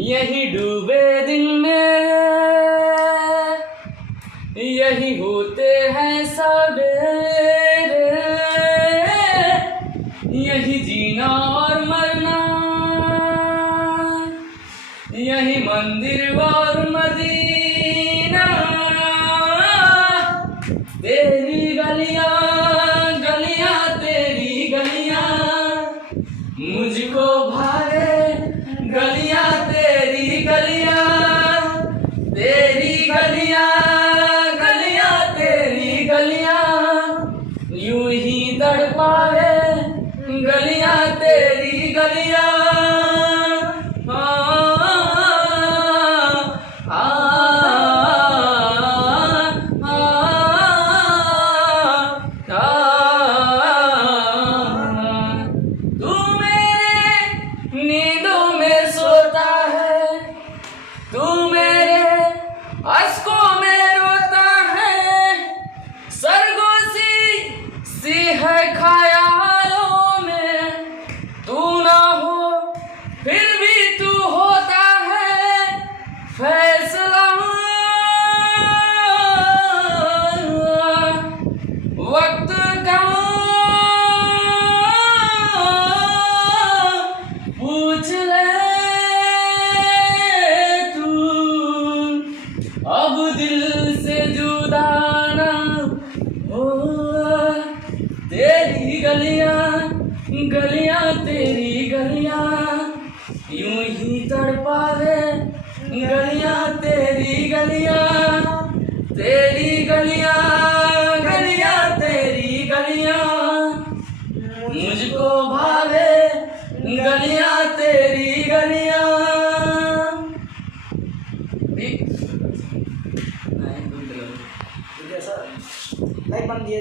यही डूबे दिन में यही होते हैं सवेरे, यही जीना और मरना, यही मंदिर और मदीना। तेरी गलियां गलियां तेरी गलियां मुझको भावे, गलियां तेरी गलियां, तेरी गलियां गलियां तेरी गलियां यूं ही तड़पावे, गलियां तेरी गलियां। नींदों में सोता है तू, मेरे अश्कों में रोता है, सरगोशी सी है ख्यालों में। तू ना हो फिर भी तू होता है फैसला, वक्त का पूछ ले तू, अब दिल से जुदा ना हो। तेरी गलियां गलियां तेरी गलियां यूं ही तड़पावे, गलियां तेरी गलियां, तेरी गलियां गलियां तेरी गलियां मुझको भावे, गलियां तेरी गलियां। लाइक बन दिए।